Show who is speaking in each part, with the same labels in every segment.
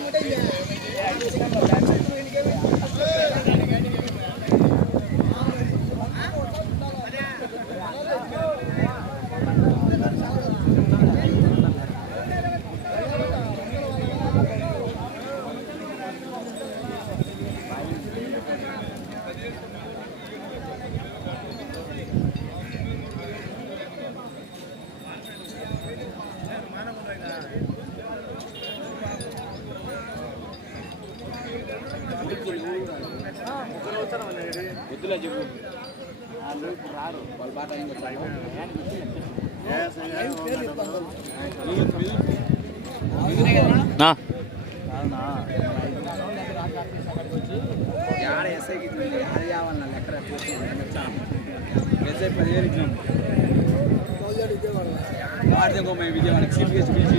Speaker 1: mudah ya. ఆ,
Speaker 2: యాడ ఎస్ఐకి ఇచ్చింది అది కావాలన్నా లెక్కర ఎస్ఐ పదివేలు ఇచ్చినాం వాడితే మేము విజయవాడ చీఫ్ గెస్ట్ పిలిచి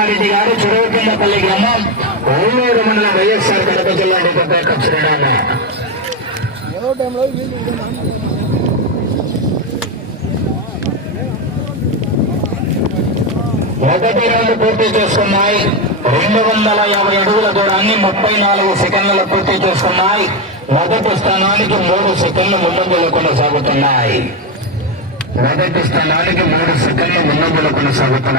Speaker 3: దిలీప్ గారు చురవకిందపల్లి గ్రామం ఓలూరు మండల వైఎస్ఆర్ కడప జిల్లా కచ్చిరడాన మొదటి రెండు పూర్తి చేసుకున్నాయి. రెండు వందల యాభై అడుగుల దూరాన్ని ముప్పై నాలుగు సెకండ్లలో పూర్తి చేసుకున్నాయి. మొదటి స్థానానికి మూడు సెకండ్లు ముందంజలు కొనసాగుతున్నాయి. మొదటి స్థానానికి మూడు సెకండ్లు ముందంజలు కొనసాగుతున్న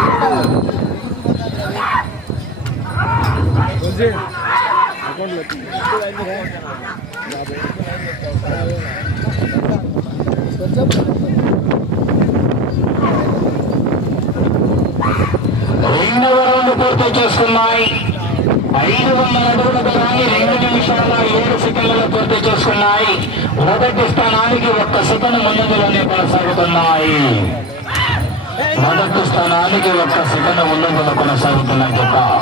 Speaker 3: రెండవ రౌండ్ పూర్తి చేసుకున్నాయి. ఐదు వందల అడుగుల దూరాన్ని రెండు నిమిషాల ఏడు సెకండ్లలో పూర్తి చేసుకున్నాయి. మొదటి స్థానానికి ఒక్క సెకండ్ ముందులోనే కొనసాగుతున్నాయి. మొదటి స్థానానికి ఒక్క సెకండ్ ముందంజలో కొనసాగుతున్న జత ఆ,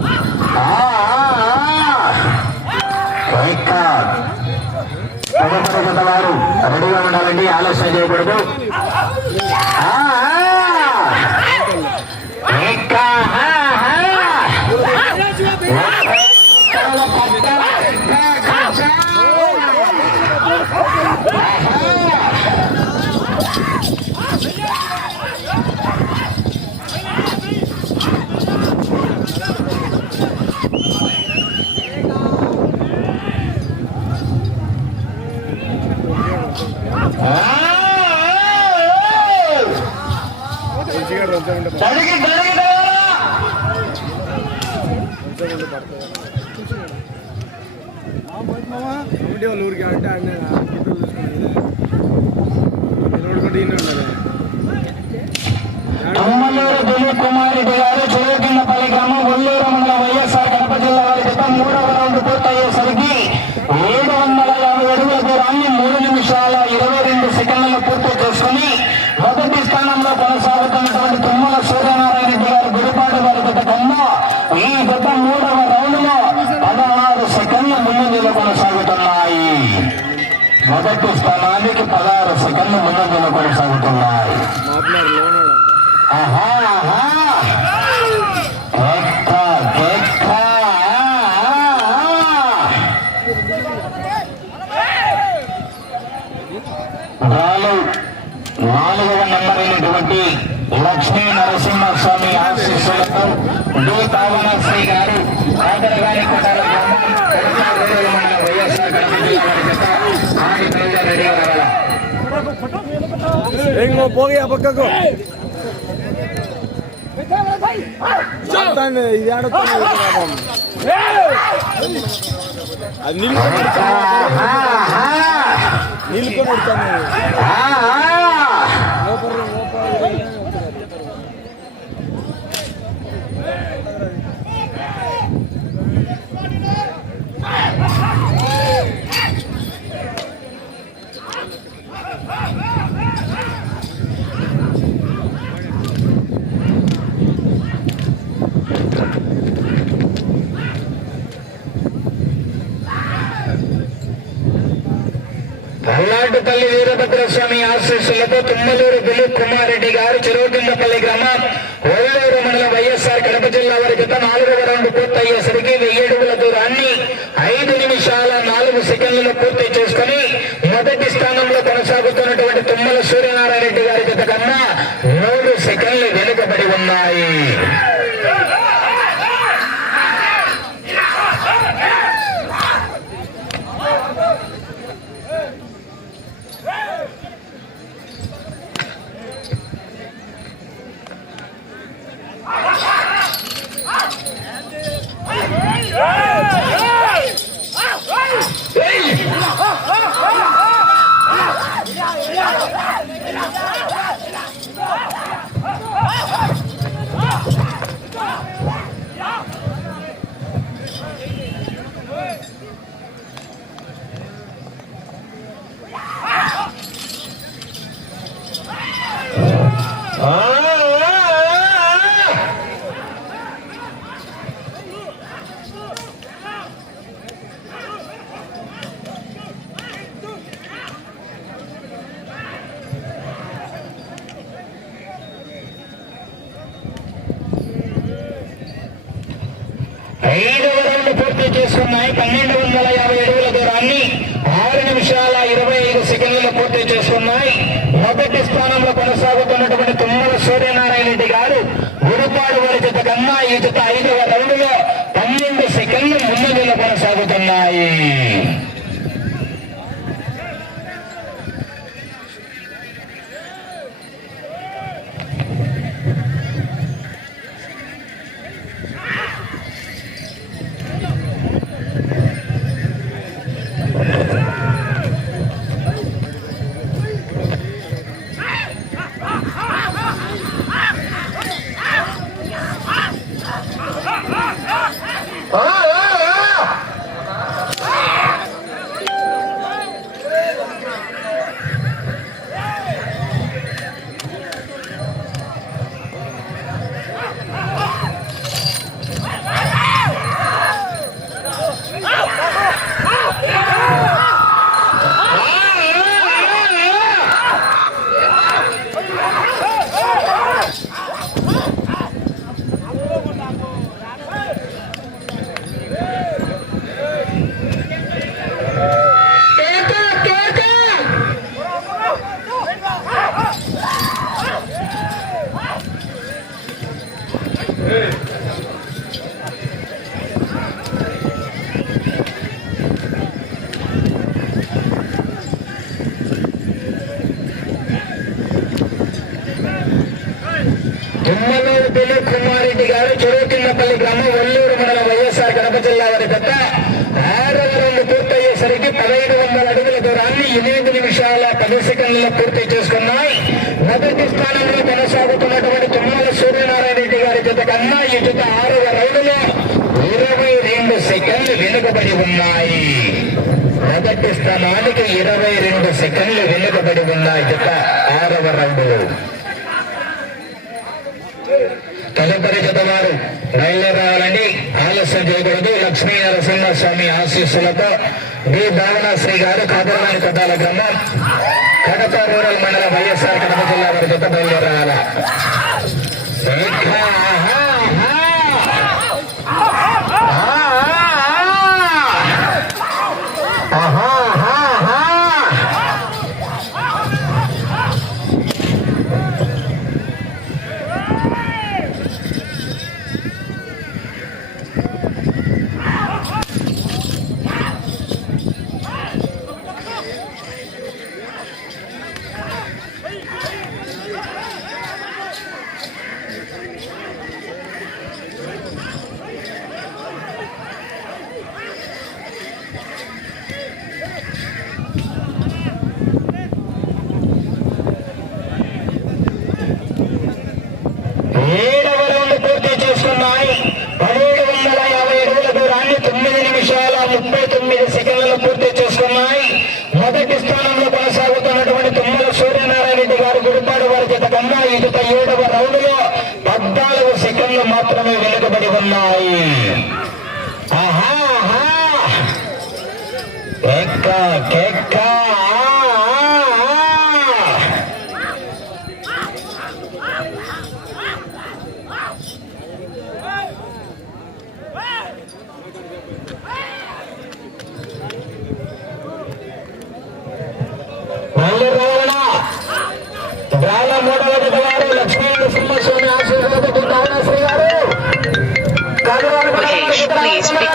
Speaker 3: ఆ, ఆ. Right card. తదుపరి జత వారు రెడీగా ఉండాలండి ఆలస్యం చేయకూడదు.
Speaker 2: కమిటీ వాళ్ళ ఊరికి అంటే ఆడినా రోడ్డు
Speaker 3: దిలీప్ కుమార్ రెడ్డి గారు చిరుకిందపల్లి గ్రామం ఒల్లూరు మండలం వైఎస్ఆర్ కడప జిల్లా వారి చేత మూడవ రౌండ్ పూర్తయ్యేసరికి ఏడు వందల యాభై అడుగుల దూరాన్ని మూడు నిమిషాల ఇరవై రెండు సెకండ్లలో పూర్తి చేసుకుని మొదటి స్థానంలో కొనసాగుతున్నటువంటి తుమ్మల సూర్యనారాయణ రెడ్డి గారు గుడిపాటి వారి జత కన్నా ఈ గత మూడవ రౌండ్లో పదహారు సెకండ్ల ముందంజలు కొనసాగుతున్నాయి మొదటి స్థానానికి పదహారు సెకండ్లు ముందంజలు కొనసాగుతున్నాయి ఆహా, ఆహా. నాలుగవ నెంబర్ అయినటువంటి లక్ష్మీ నరసింహ పావనశ్రీ గారు రూరల్ మండలం వైఎస్ఆర్ కడప రెడీగా రావాలా పల్నాడు తల్లి వీరభద్ర స్వామి ఆశీస్సులతో తుమ్మలూరు దిలీప్ కుమార్ రెడ్డి గారు చెరువుకిందపల్లి గ్రామం ఓళ్ళూరు మండలం వైఎస్ఆర్ కడప జిల్లా వారి గత నాలుగవ రౌండ్ పూర్తయ్యేసరికి వెయ్యి అడుగుల దూరాన్ని ఐదు నిమిషాల నాలుగు సెకండ్లలో పూర్తి చేసుకుని స్థానంలో కొనసాగుతున్నటువంటి తుమ్మల సూర్యనారాయణ రెడ్డి గారి గత కన్నా మూడు సెకండ్లు వెనుకబడి ఉన్నాయి. మొదటి స్థానంలో కొనసాగుతున్నటువంటి తుమ్మల సూర్యనారాయణ రెడ్డి గారు గురుపాడు వారి జత కన్నా ఈ జత ఐదవ రౌండ్ ఎనిమిది నిమిషాల పది సెకండ్లలో పూర్తి చేసుకున్నాయి. మొదటి స్థానంలో కొనసాగుతున్నటువంటి తుమ్మల సూర్యనారాయణ రెడ్డి గారి జత కన్నా ఈ జత ఆరవ రౌండ్లో ఇరవై రెండు సెకండ్లు వెనుకబడి ఉన్నాయి. మొదటి స్థానానికి ఇరవై రెండు సెకండ్లు వెనుకబడి ఉన్నాయి జత ఆరవ రౌండ్లో తదుపరి జత వారు బయలుదేరాలని ఆలస్యం చేయకూడదు. లక్ష్మీ నరసింహస్వామి ఆశీస్సులతో డి భావనాశ్రీ గారు కాపురమైన కట్టాల గ్రామం కడప రూరల్ మండల వైఎస్ఆర్ కడప జిల్లా వారి జత బయలుదేరాల ఏడవ రౌండ్ పూర్తి చేసుకున్నాయి పదిహేడు వందల యాభై అడుగుల దూరాన్ని తొమ్మిది నిమిషాల ముప్పై తొమ్మిది సెకండ్లలో పూర్తి చేసుకున్నాయి మొదటి స్థానంలో కొనసాగుతున్నటువంటి తుమ్మల సూర్యనారాయణ రెడ్డి గారు గుడిపాడు వారి జత కన్నా ఈ జత ఏడవ రౌండ్లో పద్నాలుగు సెకండ్లు మాత్రమే వెనుకబడి ఉన్నాయి ఆహా ఆహా.
Speaker 4: కే please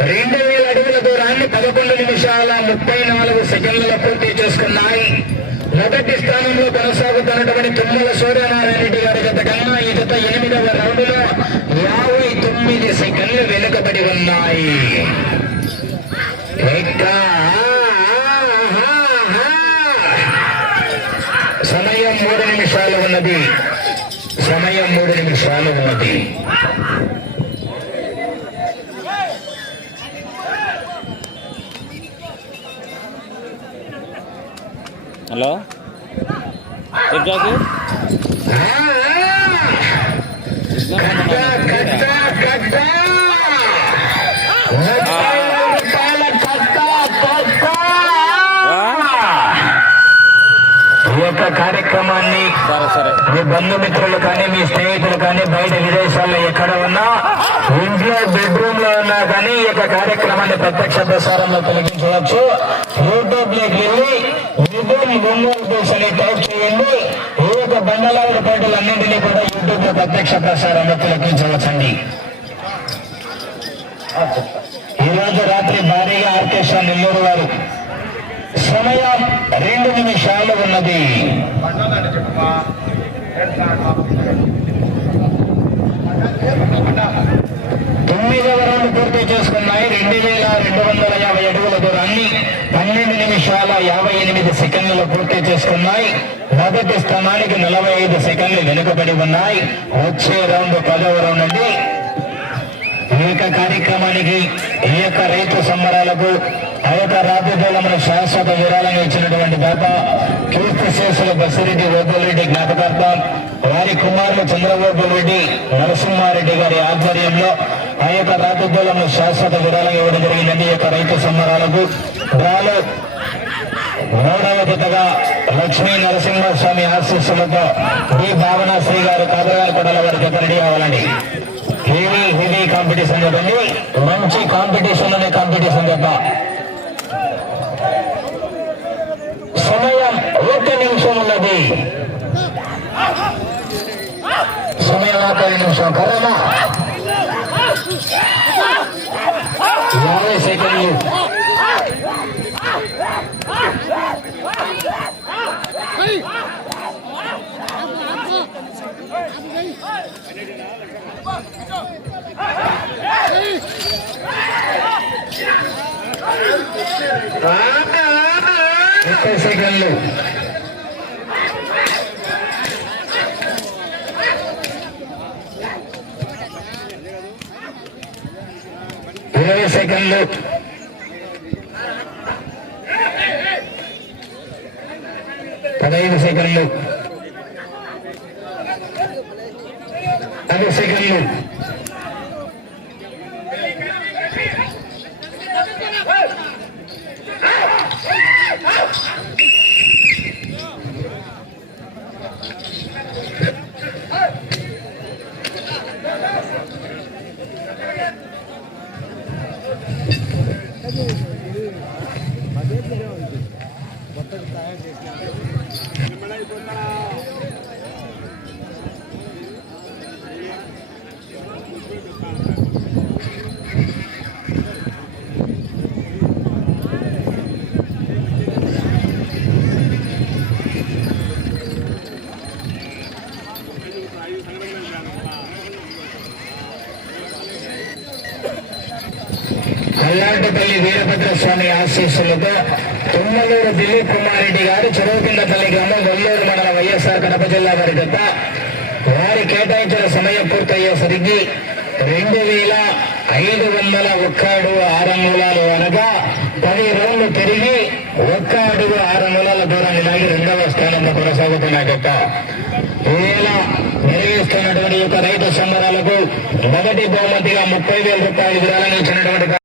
Speaker 3: రెండు వేల అడుగుల దూరాన్ని పదకొండు నిమిషాల ముప్పై నాలుగు సెకండ్లలో పూర్తి చేసుకున్నాయి. మొదటి స్థానంలో కొనసాగుతున్నటువంటి తుమ్మల సూర్యనారాయణ రెడ్డి గారి గత కన్నా ఈ ఎనిమిదవ రౌండ్లో యాభై తొమ్మిది సెకండ్లు వెనుకబడి ఉన్నాయి. సమయం మూడు నిమిషాలు ఉన్నది. సమయం మూడు నిమిషాలు ఉన్నది. కట్ట. ఈ యొక్క కార్యక్రమాన్ని మీ బంధుమిత్రులు కానీ మీ స్నేహితులు కానీ బయట విదేశాల్లో ఎక్కడ ఉన్నా ఇంట్లో బెడ్రూమ్లో ఉన్నా కానీ ఈ యొక్క కార్యక్రమాన్ని ప్రత్యక్ష ప్రసారంలో తొలగించవచ్చు. యూట్యూబ్లోకి వెళ్ళి ఒంగోలు బుక్స్ అని టైప్ చేయండి. ఈ యొక్క బండలావుల పోటీలన్నింటినీ కూడా యూట్యూబ్లో ప్రత్యక్ష ప్రసారంలో తిలకించవచ్చండి ఈరోజు రాత్రి భారీగా ఆర్కెస్ట్రా నెల్లూరు వారు. సమయం రెండు నిమిషాలు ఉన్నది. తొమ్మిదవ రౌండ్ పూర్తి చేసుకున్నాయి. రెండు వేల రెండు వందల యాభై అడుగుల దూరాన్ని పన్నెండు నిమిషాల యాభై ఎనిమిది సెకండ్లు పూర్తి చేసుకున్నాయి. మొదటి స్థానానికి నలభై ఐదు సెకండ్లు వెనుకబడి ఉన్నాయి. వచ్చే రౌండ్ పదవ రౌండ్ అండి. ఈ యొక్క కార్యక్రమానికి ఈ యొక్క రైతు సంబరాలకు ఆ యొక్క రాజ్యదూలమును శాశ్వత విరాళంగా ఇచ్చినటువంటి దాత కీర్తి శేషుల బసిరెడ్డి రెడ్డి జ్ఞాపకార్థం వారి కుమారులు చంద్రబాబు రెడ్డి నరసింహారెడ్డి గారి ఆధ్వర్యంలో ఆ యొక్క రాజ్యదూలమును శాశ్వత విరాళం ఇవ్వడం జరిగిందండి. ఈ యొక్క రైతు సంబరాలకు డ్రాలో మూడవ జతగా లక్ష్మీ నరసింహస్వామి ఆశీస్సులతో డి. భావనాశ్రీ గారు కాదగారి కొడల వారి జత రెడీ అవ్వాలండి హెవీ హెవీ కాంపిటీషన్ చెప్పండి మంచి కాంపిటీషన్ అనే కాంపిటీషన్ జత. సమయం ఒక్క నిమిషం ఉన్నది. సమయం ఒక నిమిషం. కరమా యాభై సెకండ్లు ముప్పై సెకండ్లు ఇరవై సెకండ్లు పదహైదు సెకండ్లు పది సెకండ్లు కల్లాంటిపల్లి వీరభద్ర స్వామి ఆశీస్సులతో తుమ్మలూరు దిలీప్ కుమార్ రెడ్డి గారు చెరువుకిందపల్లి గ్రామం వెల్లూరు మండలం వైఎస్ఆర్ కడప జిల్లా వారి గత వారి కేటాయించిన సమయం పూర్తయ్యేసరికి రెండు వేల ఐదు వందల ఒక్క అడుగు ఆరు అంగుళాలు అనగా పది రోజులు తిరిగి ఒక్క అడుగు ఆరు అంగుళాల దూరాన్ని లాగి రెండవ స్థానంలో కొనసాగుతున్న గత వేల నిర్వహిస్తున్నటువంటి యొక్క రైతు సంబరాలకు మొదటి బహుమతిగా ముప్పై వేల రూపాయలు విరాళం ఇచ్చినటువంటి